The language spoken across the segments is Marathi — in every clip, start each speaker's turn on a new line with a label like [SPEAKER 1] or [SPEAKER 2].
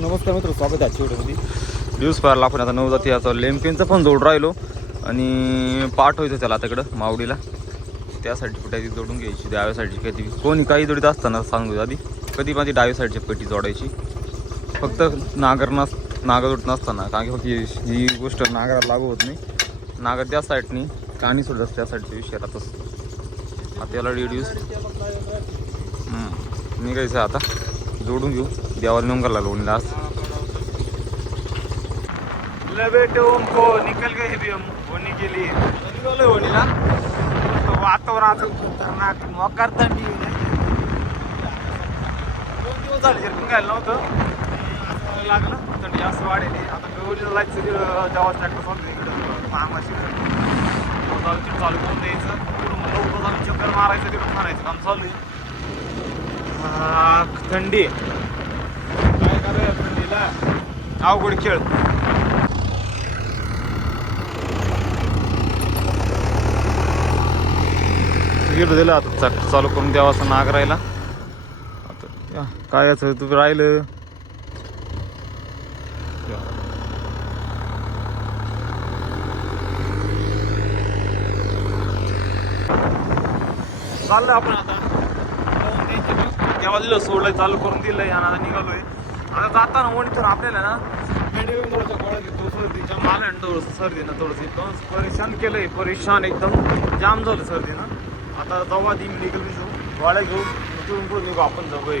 [SPEAKER 1] नमस्कार मित्र स्वागत आहे आजच्या व्हिडिओमध्ये. दिवस पाहायला आपण आता नऊ जाती याचा लेमकेनचं पण जोड राहिलो आणि पाठवायचं त्याला आता इकडं मावडीला त्यासाठी कुठे जोडून घ्यायची डाव्या साईडची कधी कोणी काही जोडीत असताना सांगू आधी. कधी माझी डाव्या साईडची पेटी जोडायची. फक्त नागर नस नागर जोडत नसताना कारण की फक्त ही- ही गोष्ट नागराला लागू होत नाही. नागर त्या साईडनी काणी सोडत त्या साईडचा विषय असतो आता याला रिड्यूस निघायचं आता. जोडून घेऊ. देवाला नेऊन करायला लोणीला आज बेटे उनको निकल गए भी हम होने के लिए. निघालोय होणीला वातावरण खतरनाक मोकार थंडी आहे. दोन दिवस झाले जर निघायला नव्हतं असं लागलं. थंडी जास्त वाढेल आता गवळीला जायचं जेव्हा ट्रॅक्टर चालतो इकडं. मामाशी चालू करून द्यायचं. तिकडून मग लवकर जाऊन चक्कर मारायचं तिकडून मारायचं. काम चालू आहे. थंडी. काय करायला थंडीला अवघड खेळ गेलो दिलं आता चक चालू करून द्यावा असं नाग राहिला आता काय याचं तुम्ही राहिलं. चाललं आपण आता. तेव्हा दिलं सोडलंय चालू करून दिलंय आणि आता निघालोय. आता जाताना वणीतून आपल्याला ना मेंढीवेंगुळच्या गोळा घेतो सर्दीच्या माल आणि थोडंसं सर्दीनं थोडंसं एकदम परेशान केलंय परेशान एकदम जाम झालं सर्दीनं आता जाऊ आधी मी निघेल घेऊ गोळ्या घेऊ तिथून पुढे निघू आपण जाऊ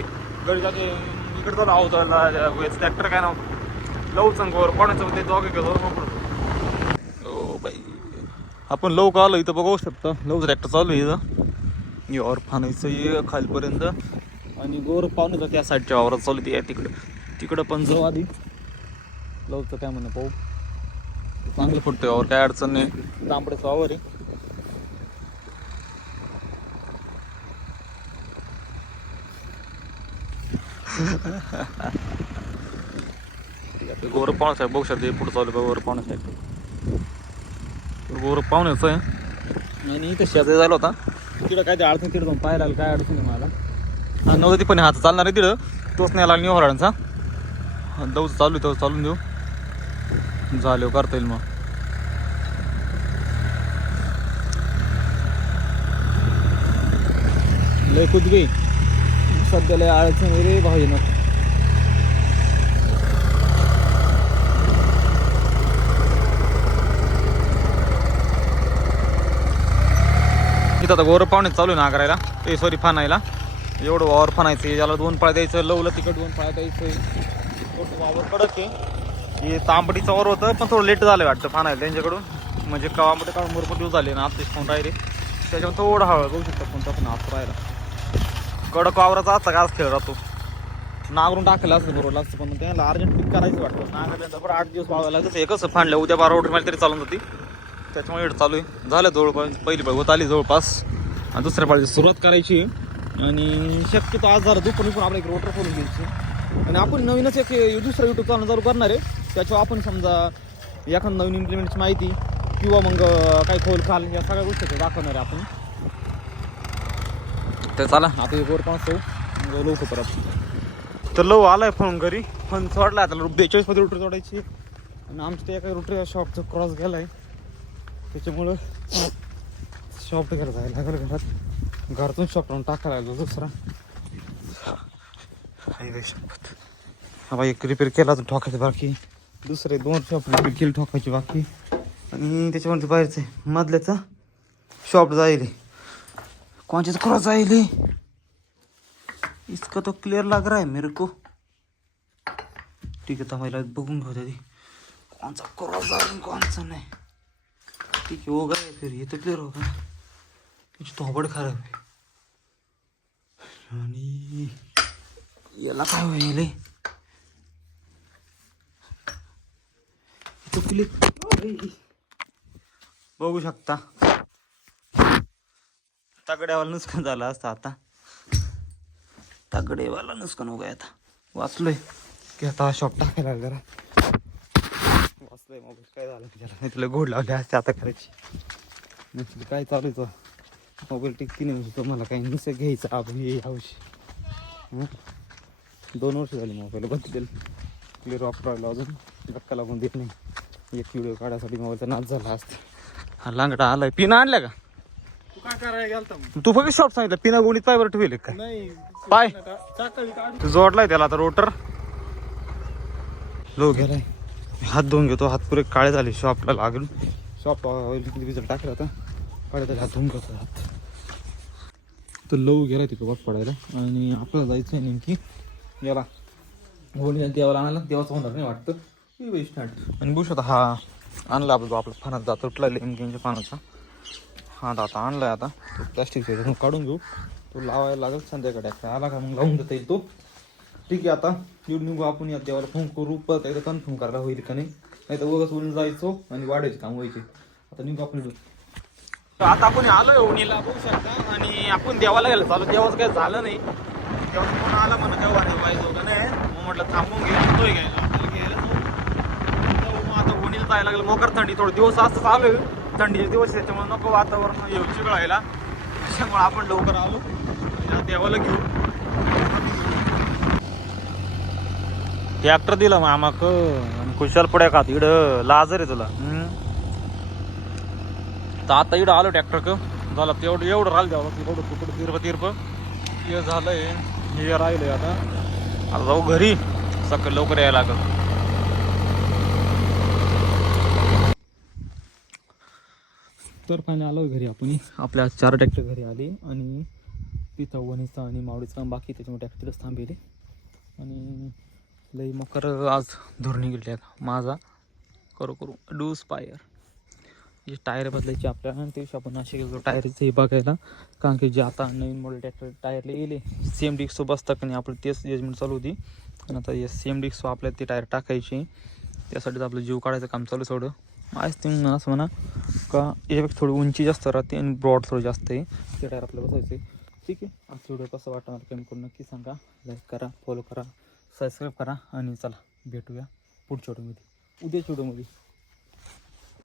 [SPEAKER 1] गडी जाते इकडे जाऊ आहोत ट्रॅक्टर काय ना लव संघवर कोणाचं ते दोघे गेलो ओ बाई. आपण लवकर आलो इथं बघू शकता. लव ट्रॅक्टर चालू आहे इथं. यावर फानायचं ये खालपर्यंत. आणि गोर पाहुणे त्या साईडच्या वावरात. चालू ते तिकडं. तिकडं पण जाऊ आधी. लवचं काय म्हणणं पाहू. चांगलं फुटतोय वावर काय अडचण नाही. तांबड्याचं वावर आहे. गोर पाहुणे साहेब बघू शकते पुढं चालू का गोर पाहुणे साहेब. गोर पाहुण्याचं आहे आणि इथं शेजारी झाला होता. तिकडं काय ते अडचण तिकडं जाऊन पाहायला काय अडचण आहे मला. नव्हतं ती पण हात चालणार आहे तिथं. तोच नाही लागली निवराडांचा. दौच चालू आहे तो चालून देऊ. झाले करता येईल मग. लय कुदगे सध्या लय अडचण रे भाऊ ना इथं आता गोरं पाहुणे चालू आहे ना नागरायला ए सॉरी फानायला. एवढं वावर फानायचं याला दोन पाळ द्यायचं लवलं तिकट दोन पाळ द्यायचं. वावर कडक आहे. हे तांबडीचं वावर होतं पण थोडं लेट झालं वाटतं फानायला त्यांच्याकडून. म्हणजे कवामध्ये काढून भरपूर दिवस झाले ना आता फोन राहिले. त्याच्यामुळे थोडं हळू बघू शकता कोणता पण हात राहिला. कडक वावराचा असता का खेळ राहतो. नागरून टाकलं असतं बरोबर लागतं पण त्याला अर्जंट पिक करायचं वाटतं. नागरल्यानंतर बरं आठ दिवस वागायला लागतं. हे कसं फांडलं उद्या बारा उठ मला तरी चालून होती त्याच्यामुळे एवढं चालू आहे. झालं जवळपास पहिली पाळी होत आली जवळपास. आणि दुसऱ्या पाळीची सुरुवात करायची आणि शक्यतो आज जरा दुपारी पण आपल्या रोटर खोलून घ्यायची आणि आपण नवीनच एक दुसरा युट्यूब चॅनल चालू करणार आहे. त्याच्यावर आपण समजा एखादं नवीन इम्प्लिमेंटची माहिती किंवा मग काही खोल खाल या सगळ्या गोष्टी ते दाखवणार आहे आपण. तर चला. आता एक वर पाच मग लवकर परत. तर लव आलाय फोन घरी. फोन सोडला आता बेचाळीसमध्ये रुटर सोडायची आणि आमच्या त्या एका रुटर शॉपचा क्रॉस गेलाय. त्याच्यामुळं शॉप घ्यायला जायला लागलं घरात. घरातून शॉप लावून टाकायला लागलो दुसरा. रे हा बाई एक रिपेअर केला तर ठोकायचं बाकी. दुसरे दोन शॉप रिपेअर केली ठोकायची बाकी. आणि त्याच्यामध्ये बाहेरचे मधल्याचा शॉप जाईल. कोणच्याच क्रॉस जाईल. इसका तो क्लिअर लाग रहा है मेरे को. ठीक आहे थांबायला बघून घेऊ त्याची कोणचा क्रॉस जाईल कोणचा नाही. ठीक आहे हो गया फिर ये तो क्लिअर होगा. याची थोबड खराब आहे. आणि याला काय होईल हे? बघू शकता तगड्यावाला नुकसान झालं असतं आता तगडेवाला नुकसान हो आता वाचलोय की आता शॉप टाकायला जरा वाचलंय मग काय झालं त्याला तुला गोड लावले असते आता करायची काय चालू आहे मोबाईल टिकती नाही म्हणजे तुम्हाला काही निसं घ्यायचं आपण हे हौशी हं? दोन वर्ष झाली मोबाईल बदलेल. क्लिअर वापरायला अजून. धक्का लागून देत नाही. एक व्हिडिओ काढायसाठी मोबाईलचा नाच झाला असते. हा लांगडा आलाय. पिना आणल्या का?
[SPEAKER 2] तू काय करायला गेलता?
[SPEAKER 1] तू फक्त शॉप सांगितलं. पिना गोणीत पाय बरं ठेवले
[SPEAKER 2] नाही.
[SPEAKER 1] पाय. तू जोडलाय त्याला आता रोटर लो गेलाय हात धुवून घेतो. हात पुरे काळे झाले. शॉपला लागून शॉप ऑइल विजल टाकला होता पडायचं झाले हात धुवून हात तर लव गेला तिथं वाट पडायला. आणि आपल्याला जायचं आहे नेमकी याला. होळी देवाला आणायला. देवाचं होणार नाही वाटतं. स्टार्ट आणि बुश आता हा आणला आपला आपला फानाचा तुटला लेमकींच्या पानाचा. हा आता आणलाय आता. तो प्लास्टिकच्या काढून घेऊ. तो लावायला लागेल संध्याकाळी. आला का मग लावून देता येईल तो. ठीक आहे आता. येऊन निघू आपण. या देवाला फोन करू. परत एकदा कन्फर्म करायला होईल का नाही. नाही तर उगाच बोलून जायचो आणि वाढायचे काम व्हायचे. आता निघू आपण आता आपण आलो उणीला बघू शकता. आणि आपण देवाला गेलो चालू देवाचं काही झालं नाही. देवाचं कोण आला म्हणा तेव्हा पाहिजे होतं नाही मग म्हटलं थांबून घे तोय घ्यायला. आपल्याला घ्यायला मग आता उणीला जायला लागलं मोकर थंडी थोडे दिवस असं चालू आहे. थंडीचे दिवस त्याच्यामुळे नको वातावरण येऊ चिकळायला त्याच्यामुळे आपण लवकर आलो. देवाला घेऊ. ट्रॅक्टर दिला मामाक. आणि कुशाल पुढे का इकडं लाजर आहे तुला. हम्म. तर आता इकडं आलो ट्रॅक्टर झालं तेवढं एवढं राहिलं द्यावं एवढं तुकडं तिरप तिरप. हे झालंय हे राहिलंय आता. आता जाऊ घरी. सकाळी लवकर यायला लागल. तर फायनल आलो घरी आपण. आपल्या चार ट्रॅक्टर घरी आले आणि तिथं वणीचा आणि मावडीचा काम बाकी त्याच्यामुळे ट्रॅक्टरच थांबले. आणि लई मकर आज धुरणी गेली माझा. करू करू. डूस पायर जे टायर बदलायचे आपल्याला ते आपण असे गेलो टायरचं हे बघायला. कारण की जे आता नवीन मॉडेल ट्रॅक्टर टायरला येले. सेम डिक्सो बसतात नाही आपलं तेच जजमेंट चालू होती. आणि आता हे सेम डिक्सो आपल्याला ते टायर टाकायचे. त्यासाठीच आपलं जीव काढायचं काम चालू आहे थोडं. आज ते असं म्हणा का यापेक्षा थोडी उंची जास्त राहते आणि ब्रॉड थोडं जास्त आहे. ते टायर आपल्याला बसायचे. ठीक आहे? आज व्हिडिओ कसं वाटणार कमी करून नक्की सांगा. लाईक करा फॉलो करा सबस्क्राईब करा आणि चला भेटूया पुढच्या व्हिडिओमध्ये उद्याच्या व्हिडिओमध्ये